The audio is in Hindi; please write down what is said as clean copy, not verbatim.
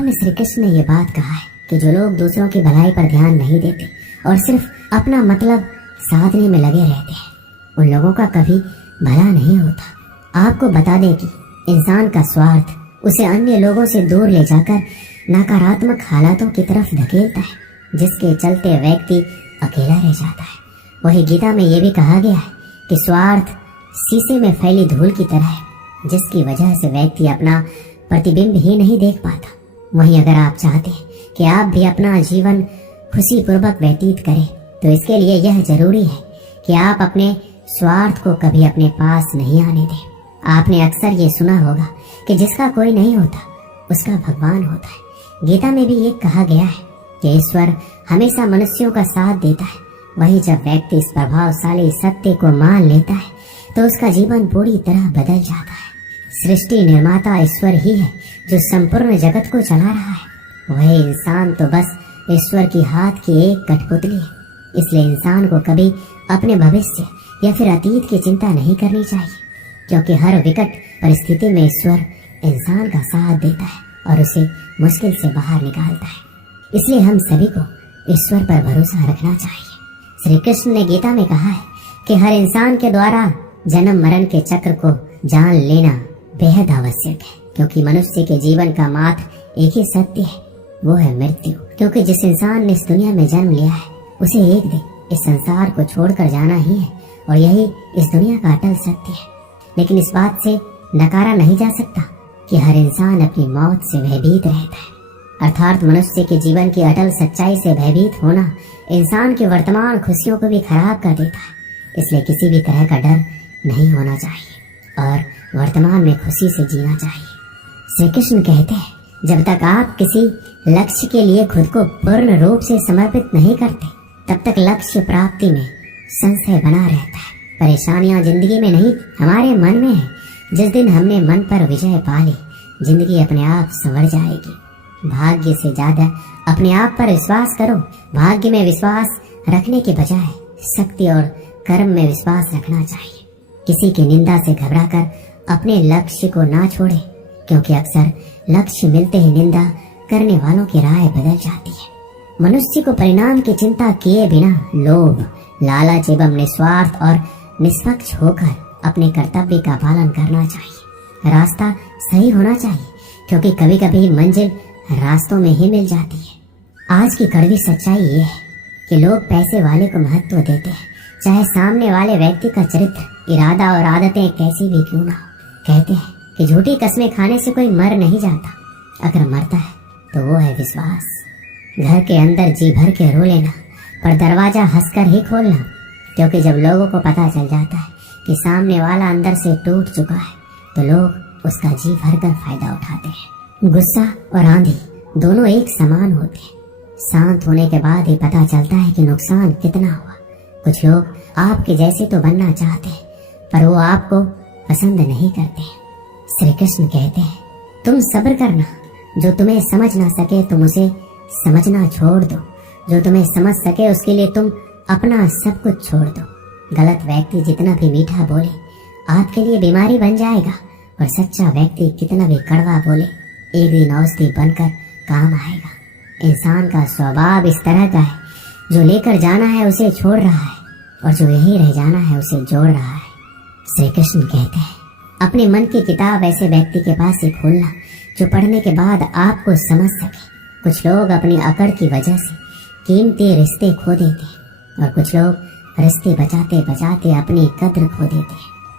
गीता में श्री कृष्ण ने ये बात कहा है कि जो लोग दूसरों की भलाई पर ध्यान नहीं देते और सिर्फ अपना मतलब साधने में लगे रहते हैं, उन लोगों का कभी भला नहीं होता। आपको बता दें कि इंसान का स्वार्थ उसे अन्य लोगों से दूर ले जाकर नकारात्मक हालातों की तरफ धकेलता है, जिसके चलते व्यक्ति अकेला रह जाता है। वही गीता में ये भी कहा गया है कि स्वार्थ शीशे में फैली धूल की तरह है, जिसकी वजह से व्यक्ति अपना प्रतिबिंब ही नहीं देख पाता। वहीं अगर आप चाहते हैं कि आप भी अपना जीवन खुशी पूर्वक व्यतीत करें, तो इसके लिए यह जरूरी है कि आप अपने स्वार्थ को कभी अपने पास नहीं आने दें। आपने अक्सर ये सुना होगा कि जिसका कोई नहीं होता उसका भगवान होता है। गीता में भी ये कहा गया है कि ईश्वर हमेशा मनुष्यों का साथ देता है। वहीं जब व्यक्ति इस प्रभावशाली सत्य को मान लेता है तो उसका जीवन पूरी तरह बदल जाता है। सृष्टि निर्माता ईश्वर ही है जो संपूर्ण जगत को चला रहा है। वही इंसान तो बस ईश्वर की हाथ की एक कठपुतली है। इसलिए इंसान को कभी अपने भविष्य या फिर अतीत की चिंता नहीं करनी चाहिए, क्योंकि हर विकट परिस्थिति में ईश्वर इंसान का साथ देता है और उसे मुश्किल से बाहर निकालता है। इसलिए हम सभी को ईश्वर पर भरोसा रखना चाहिए। श्री कृष्ण ने गीता में कहा है कि हर इंसान के द्वारा जन्म मरण के चक्र को जान लेना बेहद आवश्यक है, क्योंकि मनुष्य के जीवन का मात्र एक ही सत्य है, वो है मृत्यु। क्योंकि जिस इंसान ने इस दुनिया में जन्म लिया है उसे एक दिन इस संसार को छोड़कर जाना ही है, और यही इस दुनिया का अटल सत्य है। लेकिन इस बात से नकारा नहीं जा सकता कि हर इंसान अपनी मौत से भयभीत रहता है। अर्थात मनुष्य के जीवन की अटल सच्चाई से भयभीत होना इंसान की वर्तमान खुशियों को भी खराब कर देता है। इसलिए किसी भी तरह का डर नहीं होना चाहिए और वर्तमान में खुशी से जीना चाहिए। श्री कृष्ण कहते हैं, जब तक आप किसी लक्ष्य के लिए खुद को पूर्ण रूप से समर्पित नहीं करते, तब तक लक्ष्य प्राप्ति में संशय बना रहता है। परेशानियां जिंदगी में नहीं, हमारे मन में है। जिस दिन हमने मन पर विजय पा ली, जिंदगी अपने आप संवर जाएगी। भाग्य से ज्यादा अपने आप पर विश्वास करो। भाग्य में विश्वास रखने के बजाय शक्ति और कर्म में विश्वास रखना चाहिए। किसी की निंदा से घबराकर अपने लक्ष्य को ना छोड़े, क्योंकि अक्सर लक्ष्य मिलते ही निंदा करने वालों की राय बदल जाती है। मनुष्य को परिणाम की चिंता किए बिना लोभ, लालच एवं निस्वार्थ और निष्पक्ष होकर अपने कर्तव्य का पालन करना चाहिए। रास्ता सही होना चाहिए, क्योंकि कभी कभी मंजिल रास्तों में ही मिल जाती है। आज की कड़वी सच्चाई ये है कि लोग पैसे वाले को महत्व देते हैं, चाहे सामने वाले व्यक्ति का चरित्र, इरादा और आदतें कैसी भी क्यों ना हो। कहते हैं कि झूठी कस्में खाने से कोई मर नहीं जाता, अगर मरता है तो वो है विश्वास। घर के अंदर जी भर के रो लेना, पर दरवाजा हंसकर ही खोलना, क्योंकि जब लोगों को पता चल जाता है कि सामने वाला अंदर से टूट चुका है, तो लोग उसका जी भरकर फायदा उठाते हैं। गुस्सा और आंधी दोनों एक समान होते हैं। शांत होने के बाद ही पता चलता है कि नुकसान कितना हुआ। कुछ लोग आपके जैसे तो बनना चाहते हैं, पर वो आपको पसंद नहीं करते। श्री कृष्ण कहते हैं, तुम सब्र करना, जो तुम्हें समझ ना सके तुम उसे समझना छोड़ दो, जो तुम्हें समझ सके उसके लिए तुम अपना सब कुछ छोड़ दो। गलत व्यक्ति जितना भी मीठा बोले आपके लिए बीमारी बन जाएगा, और सच्चा व्यक्ति कितना भी कड़वा बोले एक दिन औषधि बनकर काम आएगा। इंसान का स्वभाव इस तरह का है, जो लेकर जाना है उसे छोड़ रहा है, और जो यहीं रह जाना है उसे जोड़ रहा है। श्री कृष्ण कहते हैं, अपने मन की किताब ऐसे व्यक्ति के पास ही खोलना जो पढ़ने के बाद आपको समझ सके। कुछ लोग अपनी अकड़ की वजह से कीमती रिश्ते खो देते हैं, और कुछ लोग रिश्ते बचाते बचाते अपनी कद्र खो देते हैं।